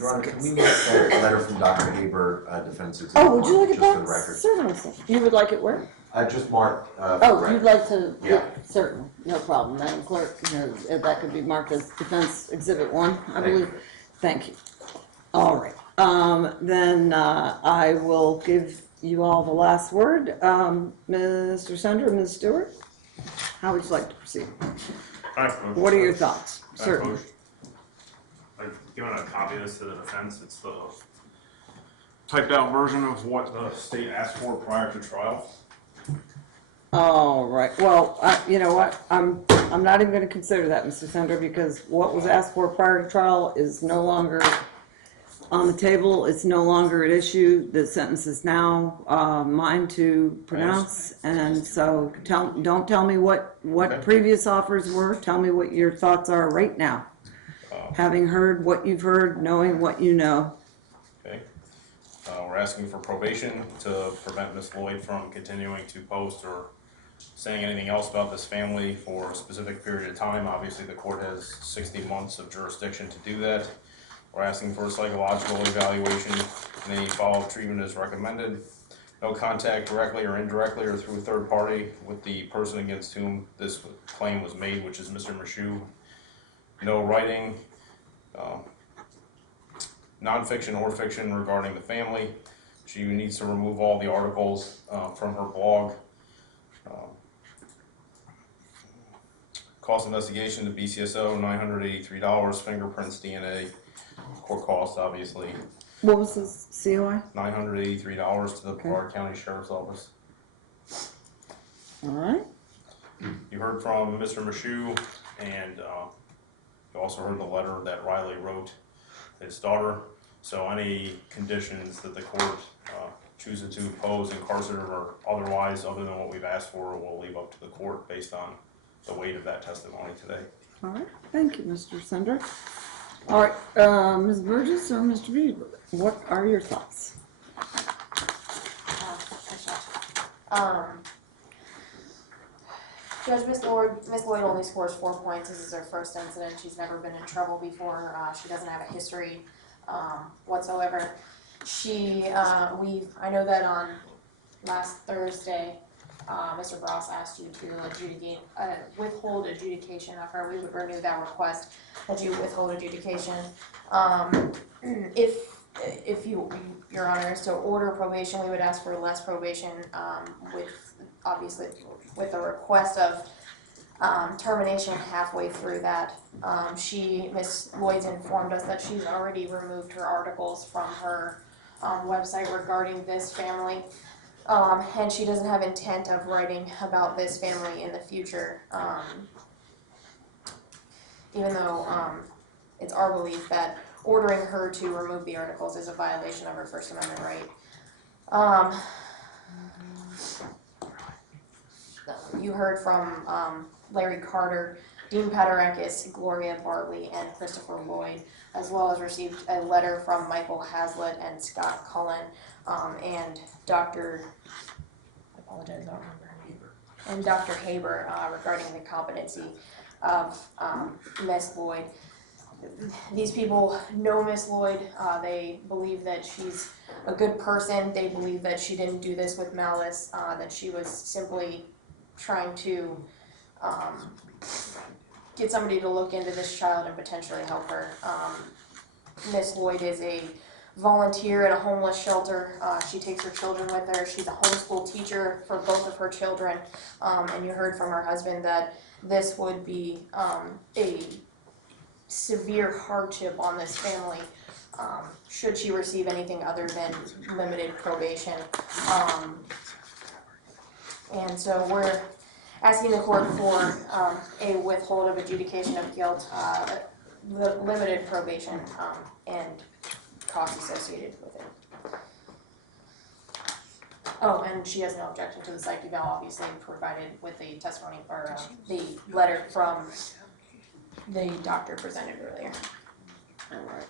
Your Honor, can we make that letter from Dr. Haber defense exhibit? Oh, would you like it just for back? the record? Certainly, sir. You would like it where? Just marked. Oh, you'd like to? Yeah. Certainly, no problem. Madam Clerk, that could be marked as Defense Exhibit 1, I believe. Thank you. All right. Then I will give you all the last word. Mr. Sender, Ms. Stewart, how would you like to proceed? What are your thoughts? Certainly. I've given a copy of this to the defense. It's the typed out version of what the state asked for prior to trial. All right. Well, you know what? I'm not even going to consider that, Mr. Sender, because what was asked for prior to trial is no longer on the table. It's no longer at issue. The sentence is now mine to pronounce. And so don't tell me what previous offers were. Tell me what your thoughts are right now. Having heard what you've heard, knowing what you know. Okay. We're asking for probation to prevent Ms. Loyd from continuing to post or saying anything else about this family for a specific period of time. Obviously, the court has 60 months of jurisdiction to do that. We're asking for a psychological evaluation and any follow-up treatment is recommended. No contact directly or indirectly or through a third party with the person against whom this claim was made, which is Mr. Michoud. No writing, non-fiction or fiction regarding the family. She needs to remove all the articles from her blog. Cost investigation to BCSO, $983, fingerprints, DNA, court cost, obviously. What was this COI? $983 to the Brevard County Sheriff's Office. All right. You heard from Mr. Michoud, and you also heard the letter that Riley wrote his daughter. So any conditions that the court chooses to impose, incarcerative or otherwise, other than what we've asked for, we'll leave up to the court based on the weight of that testimony today. All right. Thank you, Mr. Sender. All right, Ms. Burgess or Mr. Beaver, what are your thoughts? Judge, Miss Loyd only scores 4 points. This is her first incident. She's never been in trouble before. She doesn't have a history whatsoever. I know that on last Thursday, Mr. Bross asked you to withhold adjudication of her. We would renew that request that you withhold adjudication. If your Honor is to order probation, we would ask for less probation, obviously with a request of termination halfway through that. Miss Loyd's informed us that she's already removed her articles from her website regarding this family. And she doesn't have intent of writing about this family in the future, even though it's our belief that ordering her to remove the articles is a violation of her First Amendment right. You heard from Larry Carter, Dean Paterakis, Gloria Bartley, and Christopher Loyd, as well as received a letter from Michael Hazlitt and Scott Cullen, and Dr. Haber regarding the competency of Miss Loyd. These people know Miss Loyd. They believe that she's a good person. They believe that she didn't do this with malice, that she was simply trying to get somebody to look into this child and potentially help her. Miss Loyd is a volunteer at a homeless shelter. She takes her children with her. She's a homeschool teacher for both of her children. And you heard from her husband that this would be a severe hardship on this family should she receive anything other than limited probation. And so we're asking the court for a withhold of adjudication of guilt, limited probation, and costs associated with it. Oh, and she has no objection to the psych eval, obviously, provided with the testimony or the letter from the doctor presented earlier. All right.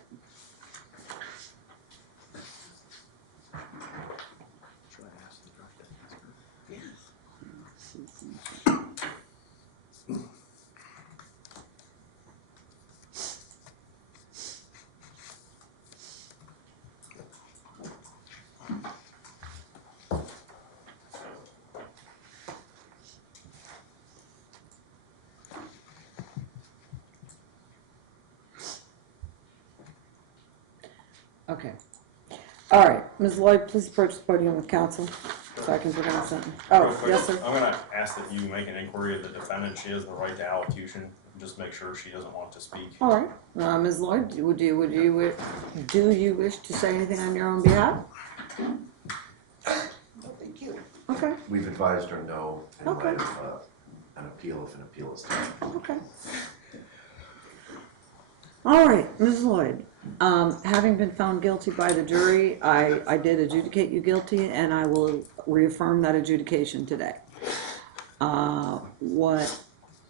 Okay. All right, Ms. Loyd, please approach the podium with counsel so I can present something. Real Oh, quick, yes, sir. I'm gonna ask that you make an inquiry of the defendant. She has the right to allocution. Just make sure she doesn't want to speak. All right, Ms. Loyd, do you wish to say anything on your own behalf? No, thank you. Okay, We've advised her no in Okay. light of an appeal if an appeal is taken. okay. All right, Ms. Loyd, having been found guilty by the jury, I did adjudicate you guilty, and I will reaffirm that adjudication today.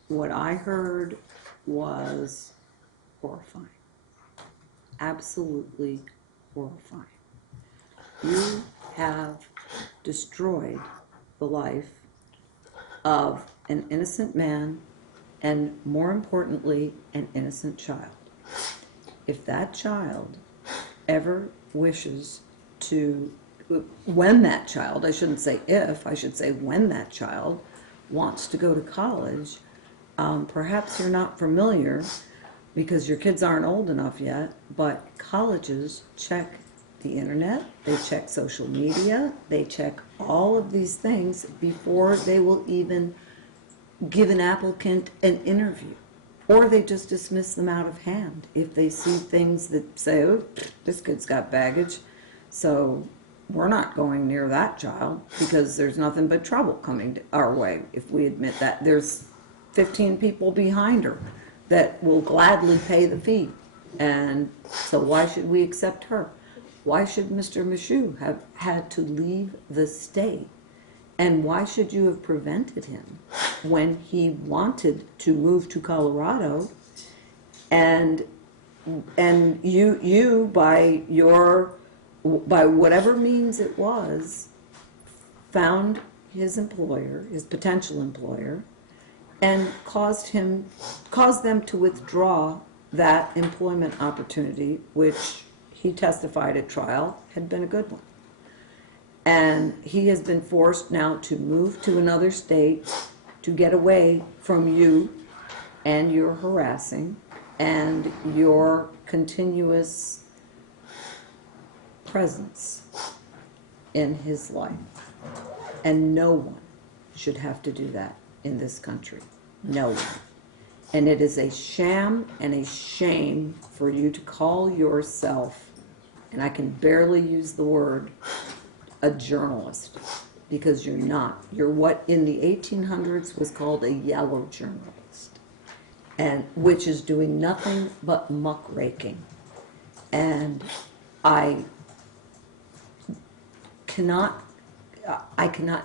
What I heard was horrifying. Absolutely horrifying. You have destroyed the life of an innocent man and, more importantly, an innocent child. If that child ever wishes to, when that child, I shouldn't say if, I should say when that child wants to go to college, perhaps you're not familiar because your kids aren't old enough yet, but colleges check the internet, they check social media, they check all of these things before they will even give an applicant an interview. Or they just dismiss them out of hand if they see things that say, oh, this kid's got baggage, so we're not going near that child because there's nothing but trouble coming our way if we admit that. There's 15 people behind her that will gladly pay the fee. And so why should we accept her? Why should Mr. Michoud have had to leave the state? And why should you have prevented him when he wanted to move to Colorado? And you by whatever means it was, found his employer, his potential employer, and caused them to withdraw that employment opportunity, which he testified at trial had been a good one. And he has been forced now to move to another state to get away from you and your harassing and your continuous presence in his life. And no one should have to do that in this country. No one. And it is a sham and a shame for you to call yourself, and I can barely use the word, a journalist, because you're not. You're what in the 1800s was called a yellow journalist, and which is doing nothing but muckraking. And I cannot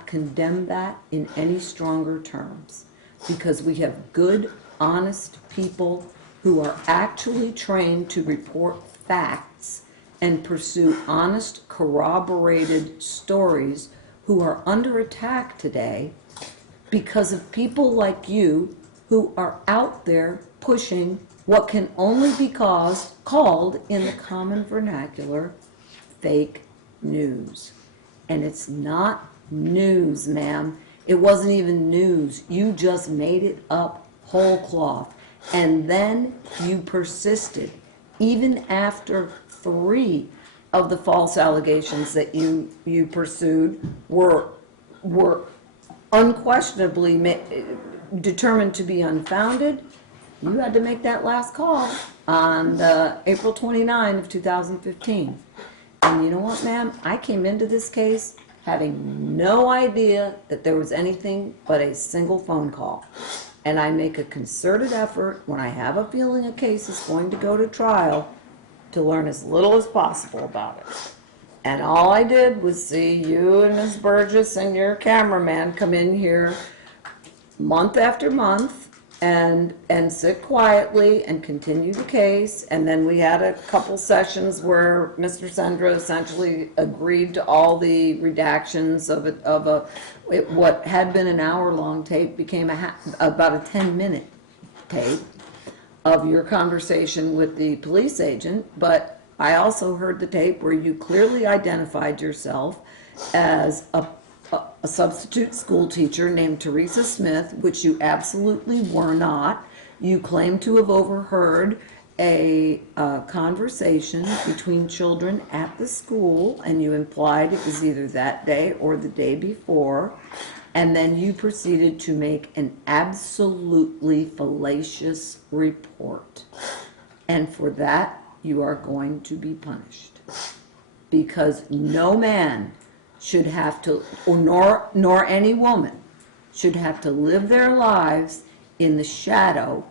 condemn that in any stronger terms, because we have good, honest people who are actually trained to report facts and pursue honest, corroborated stories, who are under attack today because of people like you who are out there pushing what can only be called in the common vernacular fake news. And it's not news, ma'am. It wasn't even news. You just made it up whole cloth. And then you persisted, even after 3 of the false allegations that you pursued were unquestionably determined to be unfounded. You had to make that last call on April 29 of 2015. And you know what, ma'am? I came into this case having no idea that there was anything but a single phone call. And I make a concerted effort when I have a feeling a case is going to go to trial to learn as little as possible about it. And all I did was see you and Ms. Burgess and your cameraman come in here month after month and sit quietly and continue the case. And then we had a couple sessions where Mr. Sendra essentially agreed to all the redactions of what had been an hour-long tape became about a 10-minute tape of your conversation with the police agent. But I also heard the tape where you clearly identified yourself as a substitute school teacher named Teresa Smith, which you absolutely were not. You claim to have overheard a conversation between children at the school, and you implied it was either that day or the day before, and then you proceeded to make an absolutely fallacious report. And for that, you are going to be punished. Because no man should have to, or nor any woman, should have to live their lives in the shadow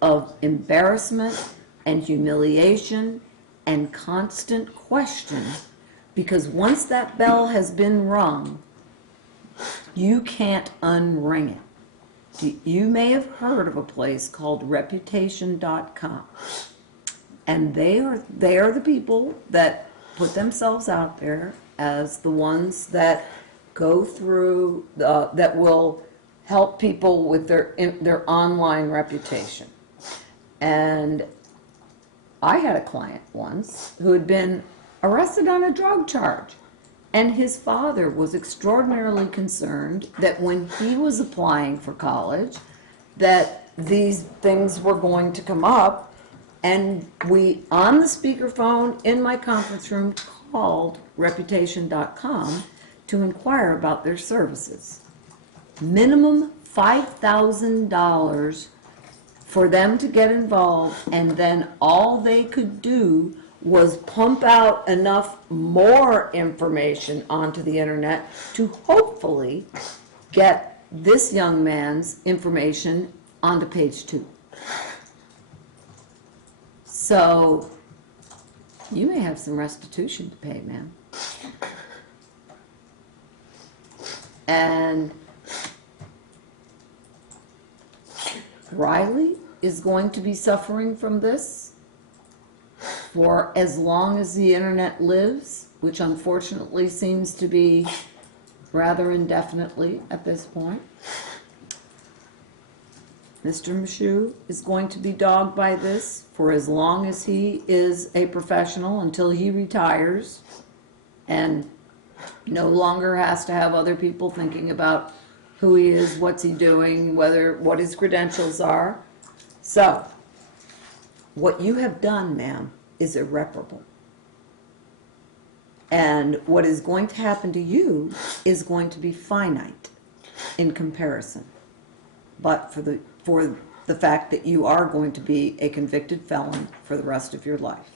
of embarrassment and humiliation and constant question, because once that bell has been rung, you can't unring it. You may have heard of a place called Reputation.com, and they are the people that put themselves out there as the ones that go through, that will help people with their online reputation. And I had a client once who had been arrested on a drug charge, and his father was extraordinarily concerned that when he was applying for college, that these things were going to come up, and we, on the speakerphone in my conference room, called Reputation.com to inquire about their services. Minimum $5,000 for them to get involved, and then all they could do was pump out enough more information onto the internet to hopefully get this young man's information onto page 2. So you may have some restitution to pay, ma'am. And Riley is going to be suffering from this for as long as the internet lives, which unfortunately seems to be rather indefinitely at this point. Mr. Michoud is going to be dogged by this for as long as he is a professional, until he retires and no longer has to have other people thinking about who he is, what's he doing, what his credentials are. So, what you have done, ma'am, is irreparable. And what is going to happen to you is going to be finite in comparison. But for the fact that you are going to be a convicted felon for the rest of your life.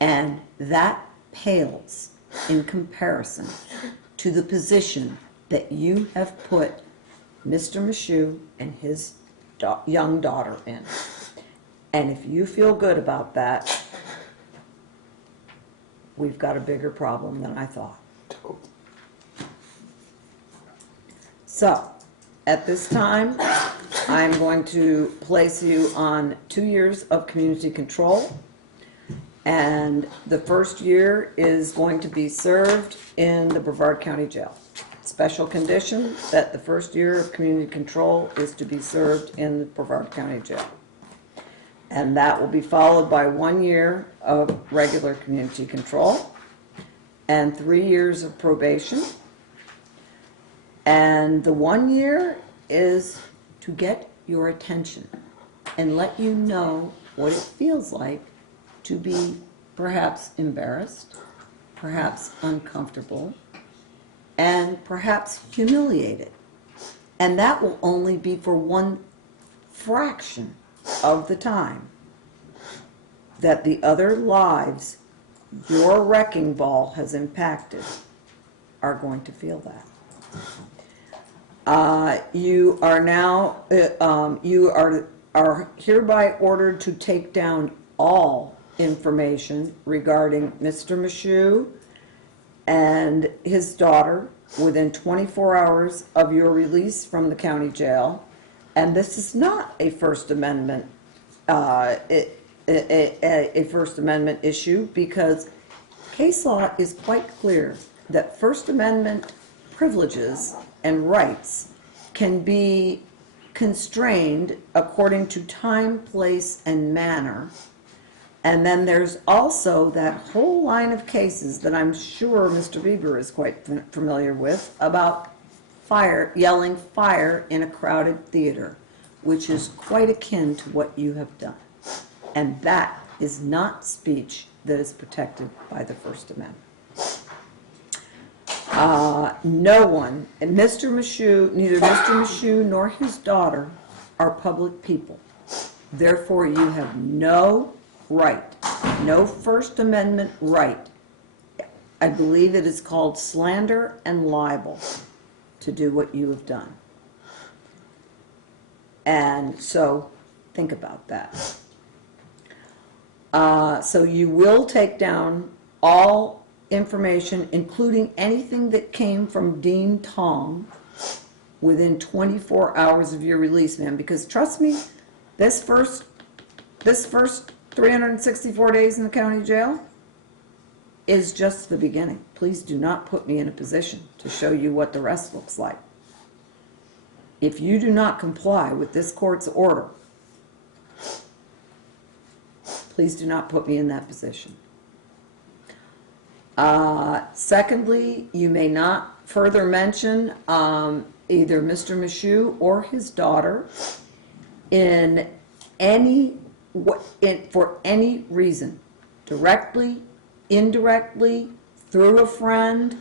And that pales in comparison to the position that you have put Mr. Michoud and his young daughter in. And if you feel good about that, we've got a bigger problem than I thought. So, at this time, I'm going to place you on 2 years of community control. And the first year is going to be served in the Brevard County Jail. Special condition that the first year of community control is to be served in the Brevard County Jail. And that will be followed by 1 year of regular community control and 3 years of probation. And the 1 year is to get your attention and let you know what it feels like to be perhaps embarrassed, perhaps uncomfortable, and perhaps humiliated. And that will only be for one fraction of the time that the other lives your wrecking ball has impacted are going to feel that. You are now, you are hereby ordered to take down all information regarding Mr. Michoud and his daughter within 24 hours of your release from the county jail. And this is not a First Amendment, a First Amendment issue, because case law is quite clear that First Amendment privileges and rights can be constrained according to time, place, and manner. And then there's also that whole line of cases that I'm sure Mr. Bieber is quite familiar with about yelling fire in a crowded theater, which is quite akin to what you have done. And that is not speech that is protected by the First Amendment. No one, and Mr. Michoud, neither Mr. Michoud nor his daughter are public people. Therefore, you have no right, no First Amendment right, I believe it is called slander and libel, to do what you have done. And so, think about that. So you will take down all information, including anything that came from Dean Tong, within 24 hours of your release, ma'am, because trust me, this first 364 days in the county jail is just the beginning. Please do not put me in a position to show you what the rest looks like. If you do not comply with this court's order, please do not put me in that position. Secondly, you may not further mention either Mr. Michoud or his daughter in for any reason, directly, indirectly, through a friend.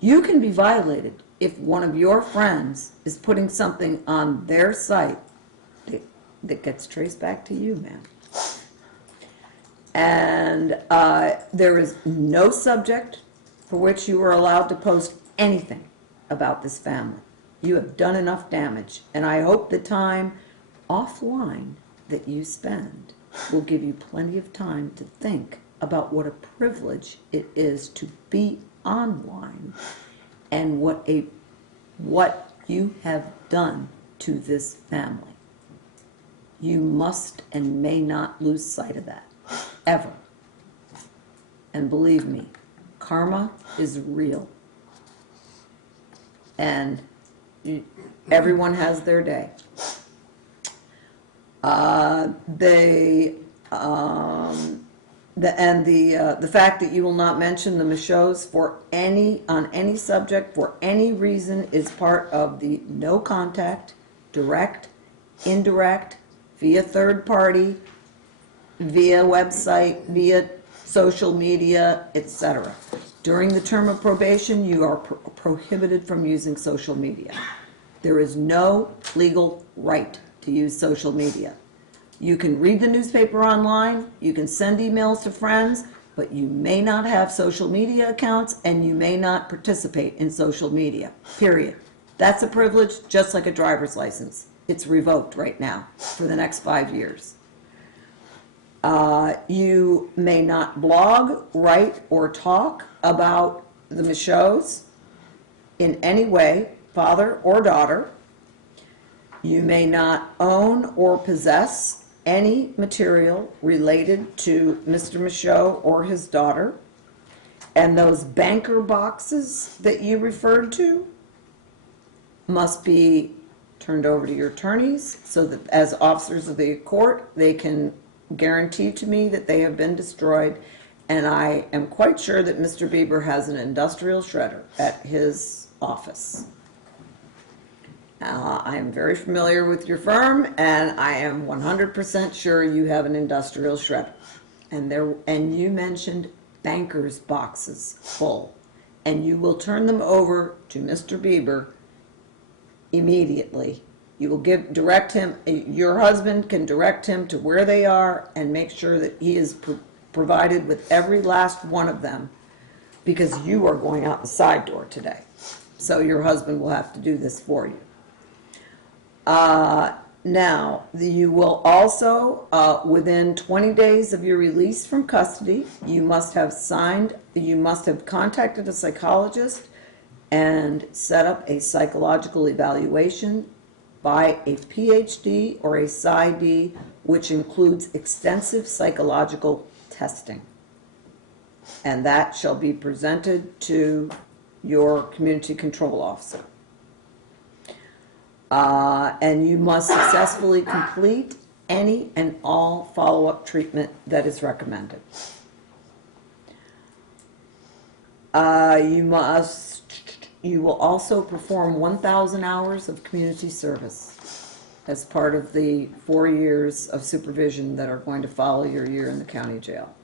You can be violated if one of your friends is putting something on their site that gets traced back to you, ma'am. And there is no subject for which you are allowed to post anything about this family. You have done enough damage, and I hope the time offline that you spend will give you plenty of time to think about what a privilege it is to be online and what you have done to this family. You must and may not lose sight of that, ever. And believe me, karma is real. And everyone has their day. The fact that you will not mention the Michauds on any subject for any reason is part of the no contact, direct, indirect, via third party, via website, via social media, etc. During the term of probation, you are prohibited from using social media. There is no legal right to use social media. You can read the newspaper online, you can send emails to friends, but you may not have social media accounts and you may not participate in social media, period. That's a privilege, just like a driver's license. It's revoked right now for the next 5 years. You may not blog, write, or talk about the Michauds in any way, father or daughter. You may not own or possess any material related to Mr. Michaud or his daughter. And those banker boxes that you referred to must be turned over to your attorneys so that as officers of the court, they can guarantee to me that they have been destroyed. And I am quite sure that Mr. Bieber has an industrial shredder at his office. I am very familiar with your firm, and I am 100% sure you have an industrial shredder. And you mentioned bankers' boxes full, and you will turn them over to Mr. Bieber immediately. You will direct him. Your husband can direct him to where they are and make sure that he is provided with every last one of them, because you are going out the side door today. So your husband will have to do this for you. Now, you will also, within 20 days of your release from custody, you must have contacted a psychologist and set up a psychological evaluation by a PhD or a PsyD, which includes extensive psychological testing. And that shall be presented to your community control officer. And you must successfully complete any and all follow-up treatment that is recommended. You will also perform 1,000 hours of community service. as part of the 4 years of supervision that are going to follow your year in the county jail.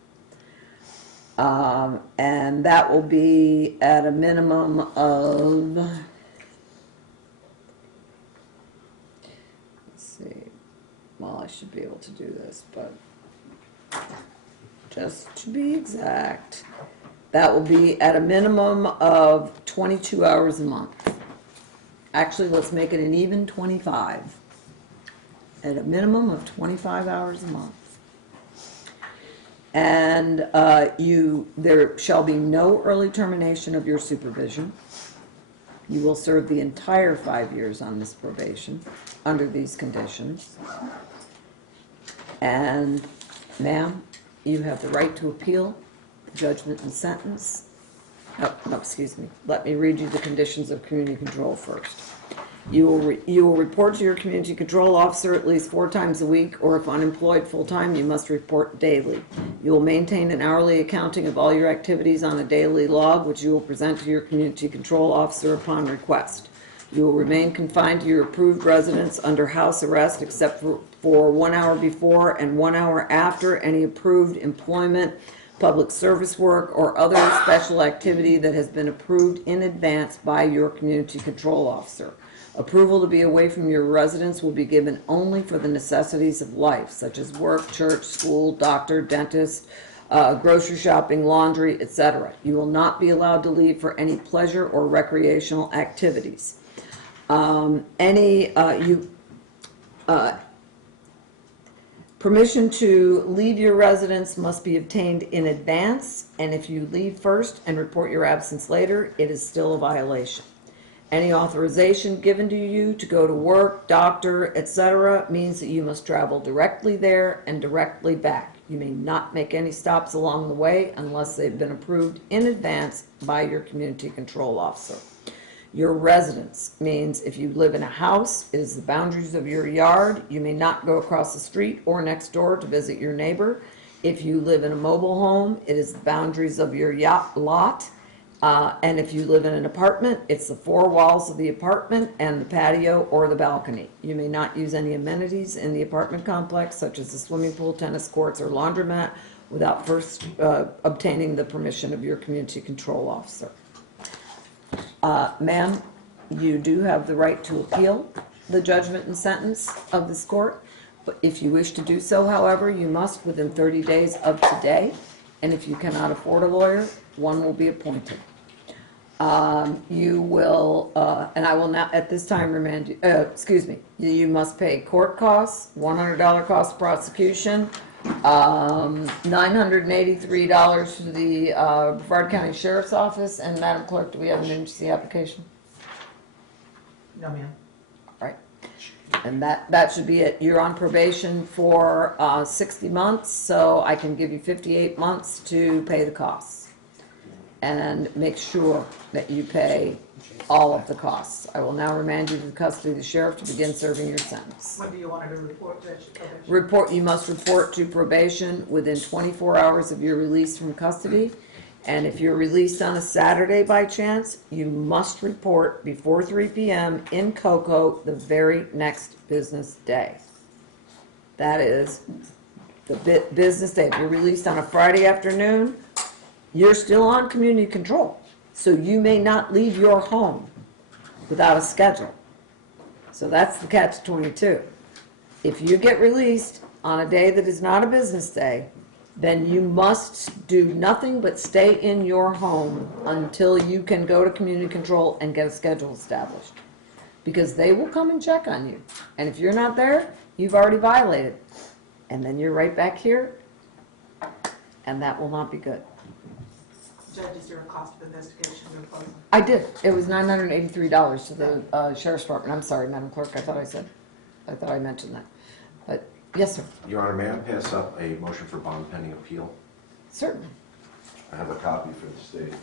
And that will be at a minimum of, let's see, well, I should be able to do this, but just to be exact, that will be at a minimum of 22 hours a month. Actually, let's make it an even 25. At a minimum of 25 hours a month. And there shall be no early termination of your supervision. You will serve the entire 5 years on this probation under these conditions. And ma'am, you have the right to appeal judgment and sentence. No, excuse me. Let me read you the conditions of community control first. You will report to your community control officer at least 4 times a week, or if unemployed full-time, you must report daily. You will maintain an hourly accounting of all your activities on a daily log, which you will present to your community control officer upon request. You will remain confined to your approved residence under house arrest except for 1 hour before and 1 hour after any approved employment, public service work, or other special activity that has been approved in advance by your community control officer. Approval to be away from your residence will be given only for the necessities of life, such as work, church, school, doctor, dentist, grocery shopping, laundry, etc. You will not be allowed to leave for any pleasure or recreational activities. Permission to leave your residence must be obtained in advance, and if you leave first and report your absence later, it is still a violation. Any authorization given to you to go to work, doctor, etc. means that you must travel directly there and directly back. You may not make any stops along the way unless they've been approved in advance by your community control officer. Your residence means if you live in a house, it is the boundaries of your yard. You may not go across the street or next door to visit your neighbor. If you live in a mobile home, it is the boundaries of your lot. And if you live in an apartment, it's the 4 walls of the apartment and the patio or the balcony. You may not use any amenities in the apartment complex, such as the swimming pool, tennis courts, or laundromat, without first obtaining the permission of your community control officer. Ma'am, you do have the right to appeal the judgment and sentence of this court. But if you wish to do so, however, you must within 30 days of today. And if you cannot afford a lawyer, one will be appointed. You will, and I will not at this time remand you, you must pay court costs, $100 cost of prosecution, $983 to the Brevard County Sheriff's Office. And Madam Clerk, do we have an emergency application? No, ma'am. All right. And that should be it. You're on probation for 60 months, so I can give you 58 months to pay the costs. And make sure that you pay all of the costs. I will now remand you to the custody of the sheriff to begin serving your sentence. What do you want her to report? You must report to probation within 24 hours of your release from custody. And if you're released on a Saturday by chance, you must report before 3 p.m. in Cocoa the very next business day. That is the business day. If you're released on a Friday afternoon, you're still on community control. So you may not leave your home without a schedule. So that's the catch-22. If you get released on a day that is not a business day, then you must do nothing but stay in your home until you can go to community control and get a schedule established. Because they will come and check on you. And if you're not there, you've already violated. And then you're right back here, and that will not be good. Judge, is there a cost of investigation or closing? I did. It was $983 to the Sheriff's Department. I'm sorry, Madam Clerk, I thought I mentioned that. But, yes, sir. Your Honor, may I pass up a motion for bond pending appeal? Certainly. I have a copy for the state.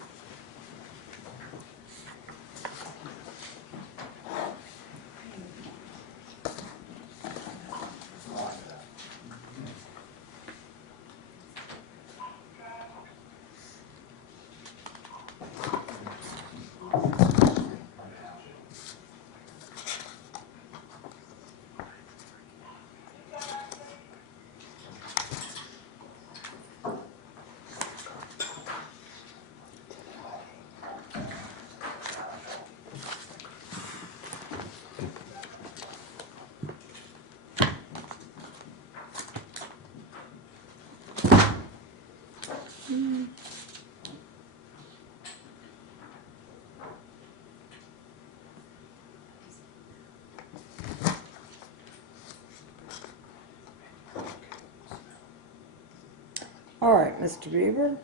All right, Mr. Bieber,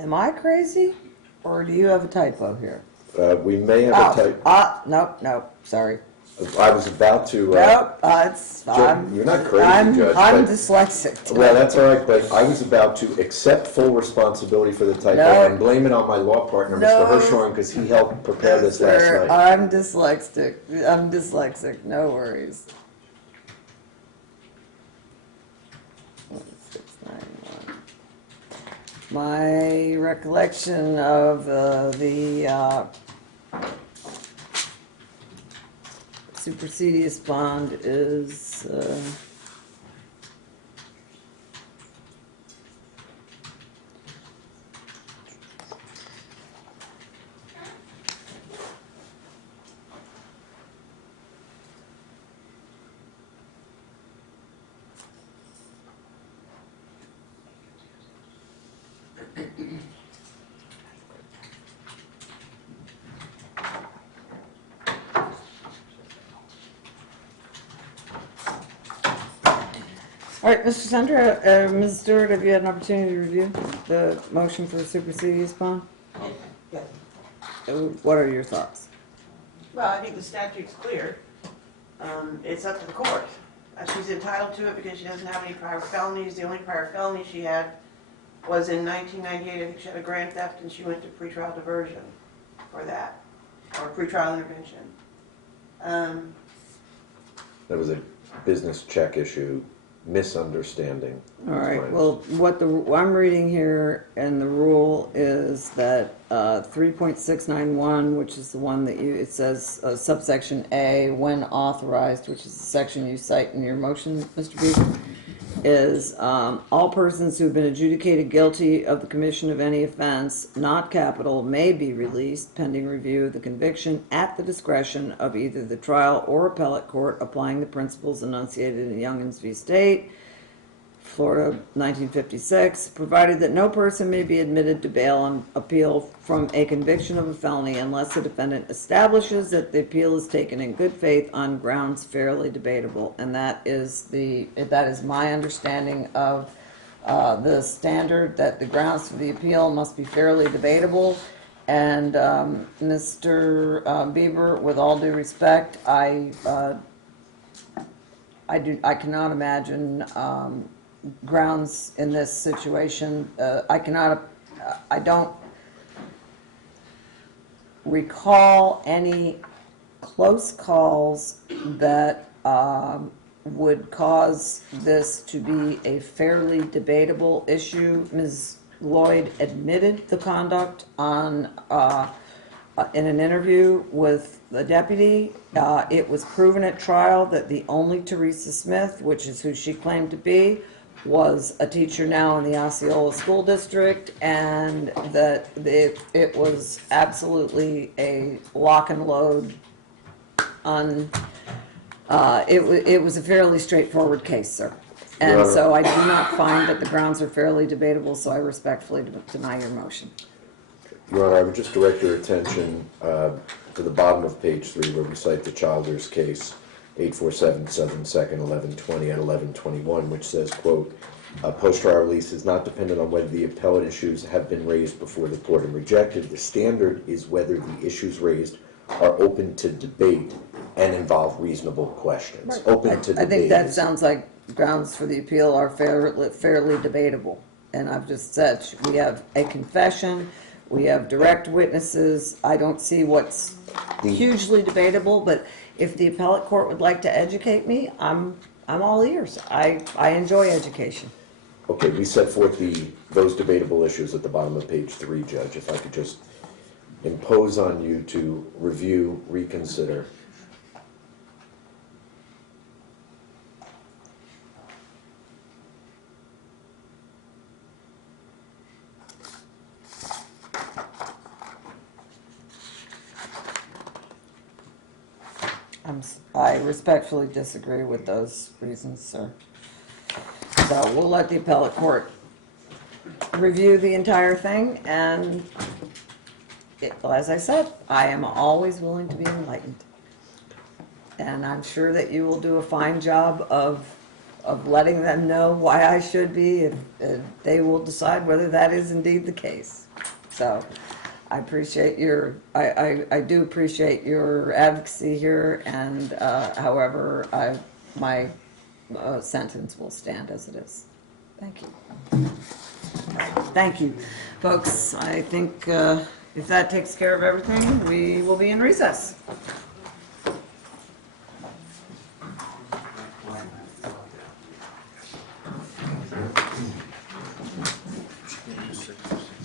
am I crazy, or do you have a typo here? We may have a type. Nope, sorry. I was about to. Nope, You're not crazy, I'm Judge, I'm but- dyslexic. Well, that's all right, but I was about to accept full responsibility for the typo No. and blame it on my law partner, No. Mr. Hirshhorn, because he helped prepare this last Sir, night. I'm dyslexic, no worries. 1691. My recollection of the supersedious bond is, all right, Mr. Sandra, Ms. Stewart, have you had an opportunity to review the motion for the supersedious bond? Yes. What are your thoughts? Well, I think the statute's clear. It's up to the court. She's entitled to it because she doesn't have any prior felonies. The only prior felony she had was in 1998. I think she had a grand theft and she went to pretrial diversion for that, or pretrial intervention. That was a business check issue, misunderstanding. All right, well, what I'm reading here and the rule is that 3.691, which is the one that it says subsection A, when authorized, which is the section you cite in your motion, Mr. Beaver, is all persons who have been adjudicated guilty of the commission of any offense, not capital, may be released pending review of the conviction at the discretion of either the trial or appellate court applying the principles enunciated in Youngins v. State, Florida, 1956, provided that no person may be admitted to bail on appeal from a conviction of a felony unless the defendant establishes that the appeal is taken in good faith on grounds fairly debatable. And that is my understanding of the standard, that the grounds for the appeal must be fairly debatable. And Mr. Bieber, with all due respect, I cannot imagine grounds in this situation. I don't recall any close calls that would cause this to be a fairly debatable issue. Ms. Loyd admitted the conduct on in an interview with the deputy. It was proven at trial that the only Teresa Smith, which is who she claimed to be, was a teacher now in the Osceola School District, and that it was absolutely a lock and load. It was a fairly straightforward case, sir. And so I do not find that the grounds are fairly debatable, so I respectfully deny your motion. Your Honor, I would just direct your attention to the bottom of page 3 where we cite the Childers case, 847 Southern 2nd, 1120 at 1121, which says, quote, post-trial release is not dependent on whether the appellate issues have been raised before the court and rejected. The standard is whether the issues raised are open to debate and involve reasonable questions. Right. Open to debate. I think that sounds like grounds for the appeal are fairly debatable. And I've just said, we have a confession, we have direct witnesses. I don't see what's hugely debatable, but if the appellate court would like to educate me, I'm all ears. I enjoy education. Okay, we set forth those debatable issues at the bottom of page 3, Judge. If I could just impose on you to review, reconsider. I respectfully disagree with those reasons, sir. So we'll let the appellate court review the entire thing, and as I said, I am always willing to be enlightened. And I'm sure that you will do a fine job of of letting them know why I should be, if they will decide whether that is indeed the case. So I appreciate I do appreciate your advocacy here, and however, my sentence will stand as it is. Thank you. Thank you, folks. I think if that takes care of everything, we will be in recess.